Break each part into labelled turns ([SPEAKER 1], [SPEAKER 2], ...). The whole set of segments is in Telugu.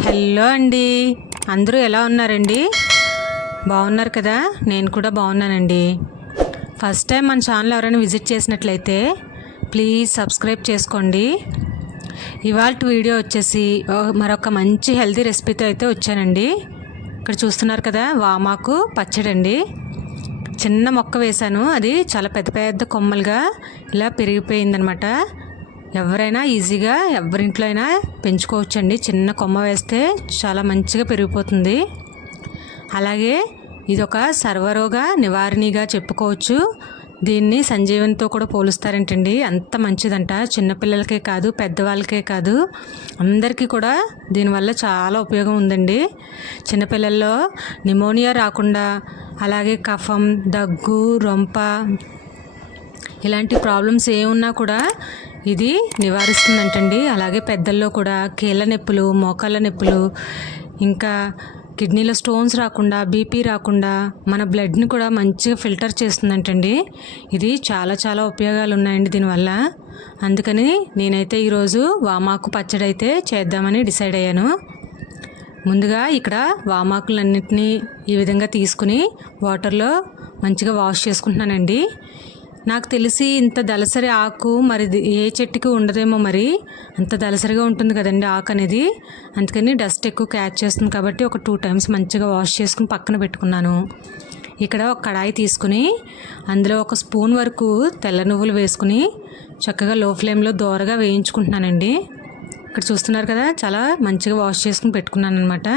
[SPEAKER 1] హలో అండి. అందరూ ఎలా ఉన్నారండి? బాగున్నారు కదా? నేను కూడా బాగున్నానండి. ఫస్ట్ టైం మన ఛానల్ ఎవరైనా విజిట్ చేసినట్లయితే ప్లీజ్ సబ్స్క్రైబ్ చేసుకోండి. ఇవాళ వీడియో వచ్చేసి మరొక మంచి హెల్తీ రెసిపీతో అయితే వచ్చానండి. ఇక్కడ చూస్తున్నారు కదా వామాకు పచ్చడి అండి చిన్న మొక్క వేశాను. అది చాలా పెద్ద పెద్ద కొమ్మలుగా ఇలా పెరిగిపోయిందనమాట. ఎవరైనా ఈజీగా ఎవరింట్లో అయినా పెంచుకోవచ్చండి. చిన్న కొమ్మ వేస్తే చాలా మంచిగా పెరిగిపోతుంది. అలాగే ఇది ఒక సర్వరోగ నివారణిగా చెప్పుకోవచ్చు. దీన్ని సంజీవనితో కూడా పోలుస్తారంటండి? అంత మంచిదంట. చిన్నపిల్లలకే కాదు పెద్దవాళ్ళకే కాదు. అందరికీ కూడా దీనివల్ల చాలా ఉపయోగం ఉందండి. చిన్నపిల్లల్లో నిమోనియా రాకుండా అలాగే కఫం దగ్గు రొంప ఇలాంటి ప్రాబ్లమ్స్ ఏమున్నా కూడా ఇది నివారిస్తుందంటండి. అలాగే పెద్దల్లో కూడా కీళ్ళ నొప్పులు మోకాళ్ళ నొప్పులు ఇంకా కిడ్నీలో స్టోన్స్ రాకుండా బీపీ రాకుండా మన బ్లడ్ని కూడా మంచిగా ఫిల్టర్ చేస్తుందంటండి. ఇది చాలా చాలా ఉపయోగాలు ఉన్నాయండి దీనివల్ల. అందుకని నేనైతే ఈరోజు వామాకు పచ్చడి అయితే చేద్దామని డిసైడ్ అయ్యాను. ముందుగా ఇక్కడ వామాకులన్నింటినీ ఈ విధంగా తీసుకుని వాటర్లో మంచిగా వాష్ చేసుకుంటున్నానండి. నాకు తెలిసి ఇంత దలసరి ఆకు మరి ఏ చెట్టుకి ఉండదేమో మరి. అంత దలసరిగా ఉంటుంది కదండి ఆకు అనేది. అందుకని డస్ట్ ఎక్కువ క్యాచ్ చేస్తుంది కాబట్టి ఒక టూ టైమ్స్ మంచిగా వాష్ చేసుకుని పక్కన పెట్టుకున్నాను. ఇక్కడ ఒక కడాయి తీసుకుని అందులో ఒక స్పూన్ వరకు తెల్ల నువ్వులు వేసుకుని చక్కగా లో ఫ్లేమ్లో దోరగా వేయించుకుంటున్నానండి. ఇక్కడ చూస్తున్నారు కదా చాలా మంచిగా వాష్ చేసుకుని పెట్టుకున్నాను అనమాట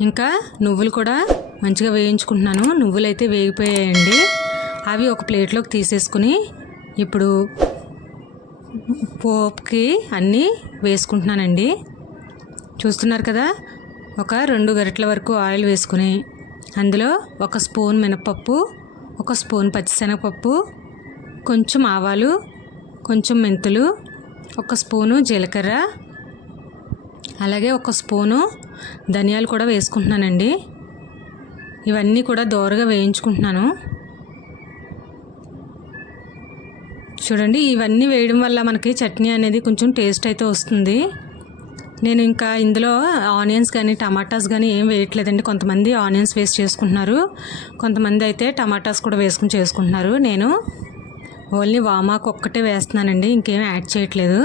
[SPEAKER 1] ఇంకా నువ్వులు కూడా మంచిగా వేయించుకుంటున్నాను. నువ్వులు అయితే వేగిపోయాయండి. అవి ఒక ప్లేట్లోకి తీసేసుకుని ఇప్పుడు పోపుకి అన్నీ వేసుకుంటున్నానండి. చూస్తున్నారు కదా? ఒక రెండు గరిటెల వరకు ఆయిల్ వేసుకుని అందులో ఒక స్పూన్ మినపప్పు ఒక స్పూన్ పచ్చిశనగపప్పు కొంచెం ఆవాలు కొంచెం మెంతులు ఒక స్పూను జీలకర్ర అలాగే ఒక స్పూను ధనియాలు కూడా వేసుకుంటున్నానండి. ఇవన్నీ కూడా దోరగా వేయించుకుంటున్నాను. చూడండి ఇవన్నీ వేయడం వల్ల మనకి చట్నీ అనేది కొంచెం టేస్ట్ అయితే వస్తుంది. నేను ఇంకా ఇందులో ఆనియన్స్ కానీ టమాటాస్ కానీ ఏం వేయట్లేదండి. కొంతమంది ఆనియన్స్ వేస్ట్ చేసుకుంటున్నారు. కొంతమంది అయితే టమాటాస్ కూడా వేసుకుని చేసుకుంటున్నారు. నేను ఓన్లీ వామాకు ఒక్కటే వేస్తున్నానండి ఇంకేం యాడ్ చేయట్లేదు.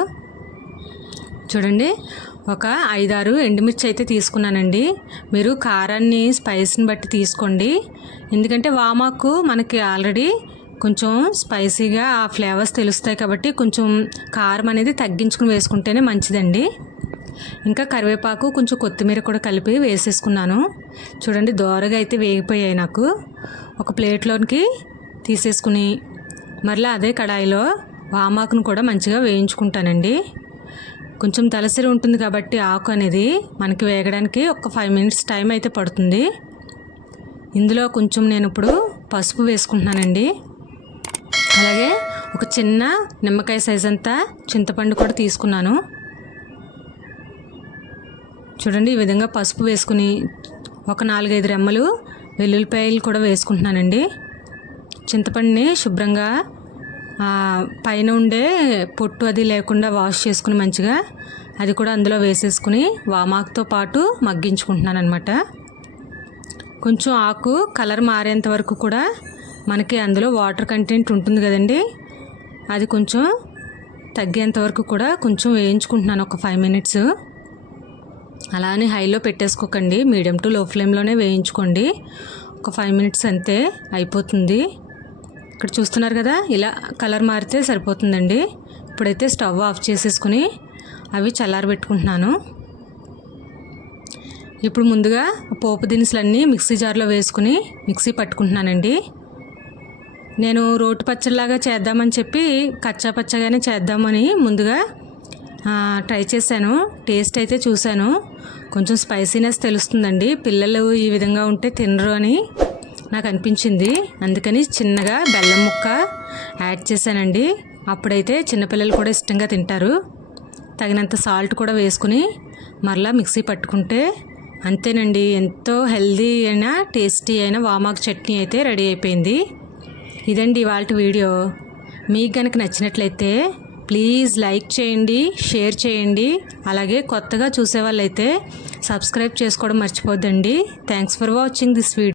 [SPEAKER 1] చూడండి ఒక ఐదారు ఎండుమిర్చి అయితే తీసుకున్నానండి. మీరు కారాన్ని స్పైస్ని బట్టి తీసుకోండి. ఎందుకంటే వామాకు మనకి ఆల్రెడీ కొంచెం స్పైసీగా ఆ ఫ్లేవర్స్ తెలుస్తాయి కాబట్టి కొంచెం కారం అనేది తగ్గించుకుని వేసుకుంటేనే మంచిదండి. ఇంకా కరివేపాకు కొంచెం కొత్తిమీర కూడా కలిపి వేసేసుకున్నాను. చూడండి దోరగా అయితే వేగిపోయాయి నాకు. ఒక ప్లేట్లోనికి తీసేసుకుని మరలా అదే కడాయిలో వామాకును కూడా మంచిగా వేయించుకుంటానండి. కొంచెం తలసరి ఉంటుంది కాబట్టి ఆకు అనేది మనకి వేగడానికి ఒక ఫైవ్ మినిట్స్ టైం అయితే పడుతుంది. ఇందులో కొంచెం నేను ఇప్పుడు పసుపు వేసుకుంటున్నానండి. అలాగే ఒక చిన్న నిమ్మకాయ సైజ్ అంతా చింతపండు కూడా తీసుకున్నాను. చూడండి ఈ విధంగా పసుపు వేసుకుని ఒక నాలుగైదు రెమ్మలు వెల్లుల్లిపాయలు కూడా వేసుకుంటున్నానండి. చింతపండుని శుభ్రంగా పైన ఉండే పొట్టు అది లేకుండా వాష్ చేసుకుని మంచిగా అది కూడా అందులో వేసేసుకుని వామాకుతో పాటు మగ్గించుకుంటున్నాను అనమాట కొంచెం ఆకు కలర్ మారేంత వరకు కూడా మనకి అందులో వాటర్ కంటెంట్ ఉంటుంది కదండి. అది కొంచెం తగ్గేంత వరకు కూడా కొంచెం వేయించుకుంటున్నాను ఒక ఫైవ్ మినిట్స్. అలానే హైలో పెట్టేసుకోకండి. మీడియం టు లో ఫ్లేమ్లోనే వేయించుకోండి. ఒక ఫైవ్ మినిట్స్ అంతే అయిపోతుంది. ఇక్కడ చూస్తున్నారు కదా ఇలా కలర్ మారితే సరిపోతుందండి. ఇప్పుడైతే స్టవ్ ఆఫ్ చేసేసుకుని అవి చల్లారబెట్టుకుంటున్నాను. ఇప్పుడు ముందుగా పోపు దినుసులన్నీ మిక్సీ జార్లో వేసుకుని మిక్సీ పట్టుకుంటున్నానండి. నేను రోటి పచ్చడిలాగా చేద్దామని చెప్పి కచ్చా పచ్చగానే చేద్దామని ముందుగా ట్రై చేశాను. టేస్ట్ అయితే చూశాను. కొంచెం స్పైసీనెస్ తెలుస్తుందండి. పిల్లలు ఈ విధంగా ఉంటే తినరు అని నాకు అనిపించింది. అందుకని చిన్నగా బెల్లం ముక్క యాడ్ చేశానండి. అప్పుడైతే చిన్నపిల్లలు కూడా ఇష్టంగా తింటారు. తగినంత సాల్ట్ కూడా వేసుకుని మరలా మిక్సీ పట్టుకుంటే అంతేనండి. ఎంతో హెల్దీ అయిన టేస్టీ అయిన వామాకు చట్నీ అయితే రెడీ అయిపోయింది. ఇదండి ఇవాళ వీడియో. మీకు కనుక నచ్చినట్లయితే ప్లీజ్ లైక్ చేయండి షేర్ చేయండి. అలాగే కొత్తగా చూసే వాళ్ళైతే సబ్స్క్రైబ్ చేసుకోవడం మర్చిపోద్దండి. Thanks for watching this video.